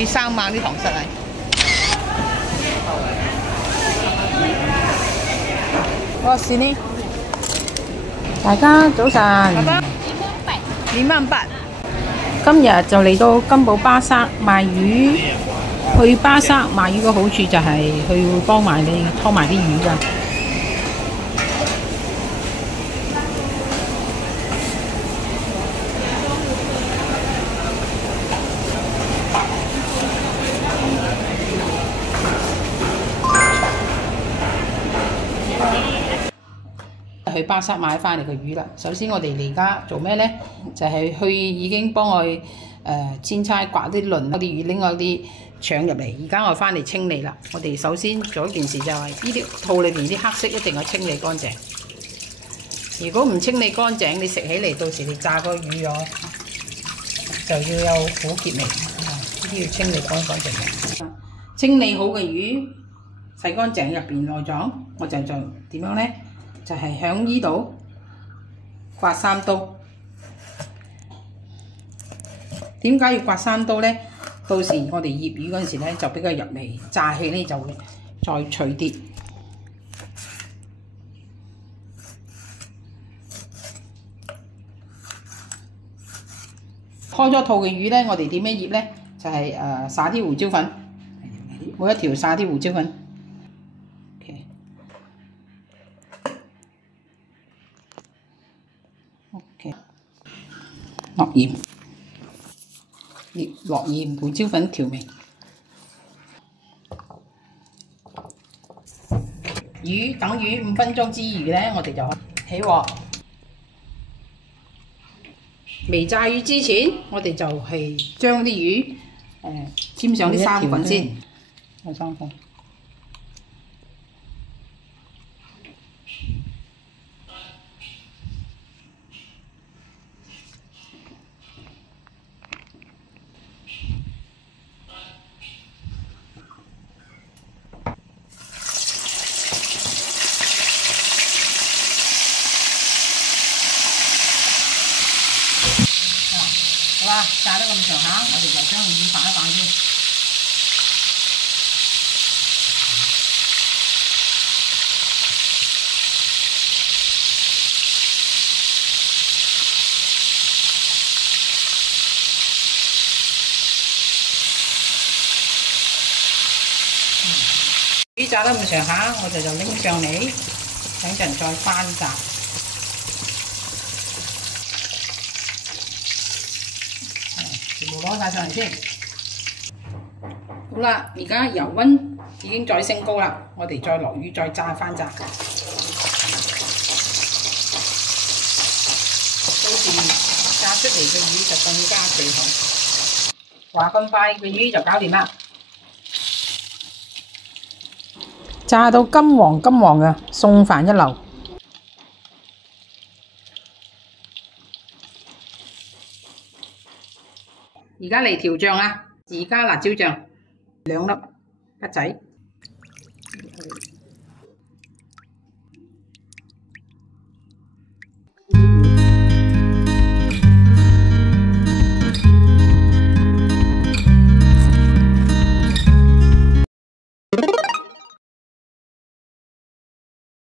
幾生猛啲糖濕係。我試呢，大家早晨。2.8，今日就嚟到金寶巴剎賣魚。去巴剎賣魚嘅好處就係佢會幫埋你拖埋啲魚㗎。去巴剎買翻嚟嘅魚啦。首先我哋而家做咩呢？就係去已經幫我煎差刮啲鱗嗰啲魚，拎嗰啲腸入嚟。而家我翻嚟清理啦。我哋首先做一件事就係呢啲肚裏邊啲黑色一定要清理乾淨。如果唔清理乾淨，你食起嚟到時你炸個魚咗就要有苦澀味。呢啲要清理乾淨嘅。清理好嘅魚洗乾淨入邊內臟，我就做點樣呢？就係響呢度刮3刀。點解要刮3刀呢？到時我哋醃魚嗰陣時咧，就俾佢入嚟炸起呢，就會再脆啲。開咗肚嘅魚呢，我哋點樣醃呢？就係撒啲胡椒粉，每一條撒啲胡椒粉。OK， 落鹽，落鹽胡椒粉調味。等魚5分鐘之餘呢，我哋就起鑊。未炸魚之前，我哋就係將啲魚沾上啲生粉先，有生粉。好啦，炸得咁上下，我哋就將魚反一反先。魚炸得咁上下，我哋就拎上嚟，等陣再翻炸。全部攞晒上嚟先。好啦，而家油溫已經再升高啦，我哋再落魚，再翻炸。到時炸出嚟嘅魚就更加脆好。話咁快嘅魚就搞掂啦。炸到金黃金黃嘅，餸飯一流。而家嚟調醬啊！而家辣椒醬2粒桔仔。